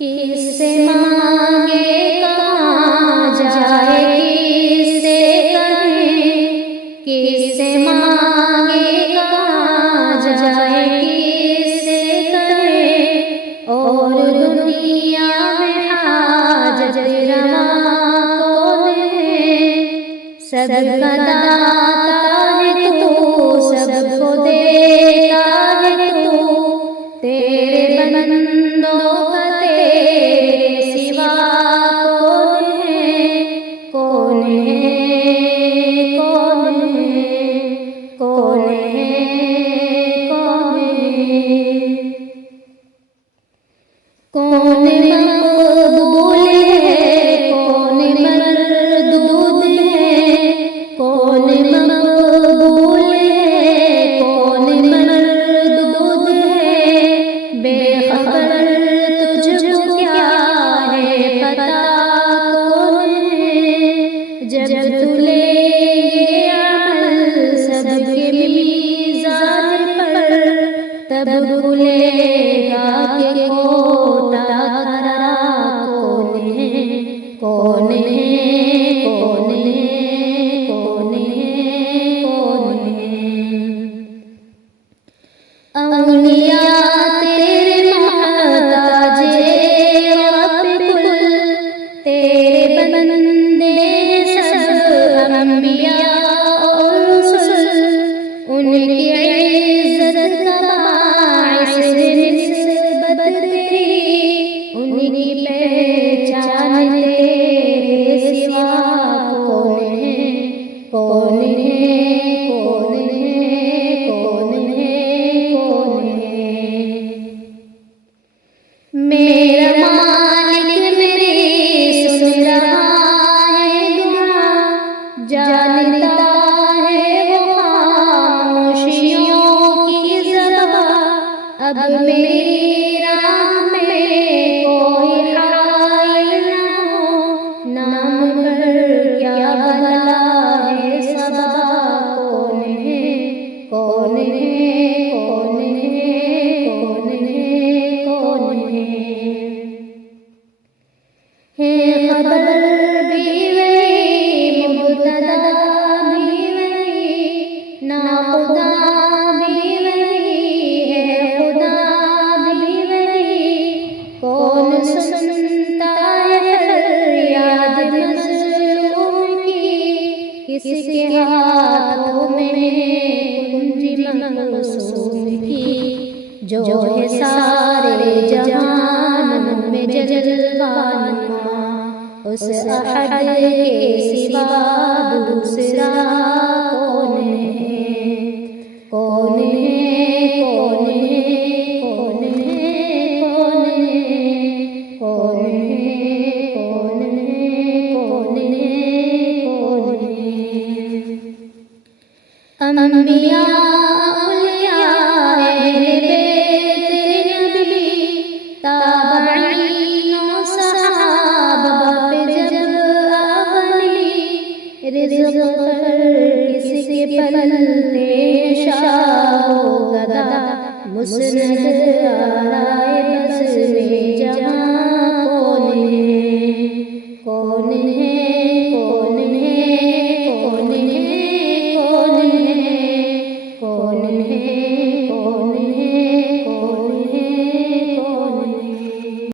کس سے مانگے کہاں جائے، کس سے کہیں، کس سے مانگے کہاں جائے، کس سے کہیں، اور دنیا میں حاجت روا کون ہے؟ سب کا داتا ہے تو، سب کو دیتا ہے تو، تیرے بندوں کا تیرے سوا کون ہے؟ کون ہے؟ کون ہے؟ کون ہے؟ کون ہے؟ کون مقبول ہے، کون مردود ہے، کون مقبول ہے، کون مردود ہے، بے خبر تجھ کو کیا ہے پتا کون ہے؟ جب تو لے گے عمل سب کے میزان پر، تب بھولے گا کہ کوٹا کرا کون ہے؟ کون ہے؟ کون ہے؟ کون ہے؟ کون ہے؟ اولیاء تیرے محتاج رب کل، تیرے بندے سب انبیاء اور رسل، ان کی عزت کا باعث نسبت تیری، ان کی پہچان تیرے سوا کون ہے؟ کون ہے؟ کون ہے؟ کون ہے؟ کون ہے؟ میرا مالک میری سن رہا ہے دعا، جانتا ہے وہ خاموشیوں کی زبان، اب میری راہ میں کوئی حائل نہ ہو، نام پر کیا بلا ہے صبا کون ہے؟ کون ہے؟ کون ہے؟ کون ہے؟ کون ہے خبر بھی وہی، مبتدا بھی وہی، ناخدا بھی وہی ہے، خدا بھی وہی، کون سنتا ہے فریاد مظلوم کی، کس کے ہاتھوں میں کنجی مقصوم کی، جو ہے سارے جہان میں جلوہ نما، اس احد کے سوا دوسرا کون ہے؟ کون ہے؟ کون ہے؟ کون ہے؟ کون ہے؟ کون ہے؟ کون ہے؟ کون ہے؟ کون ہے؟ انبیاء اولیاء اہل بیت نبی، تابعین و صحابہ پہ جب آبنی، رزق پر کس کے پلتے شاہ و گدا، مسند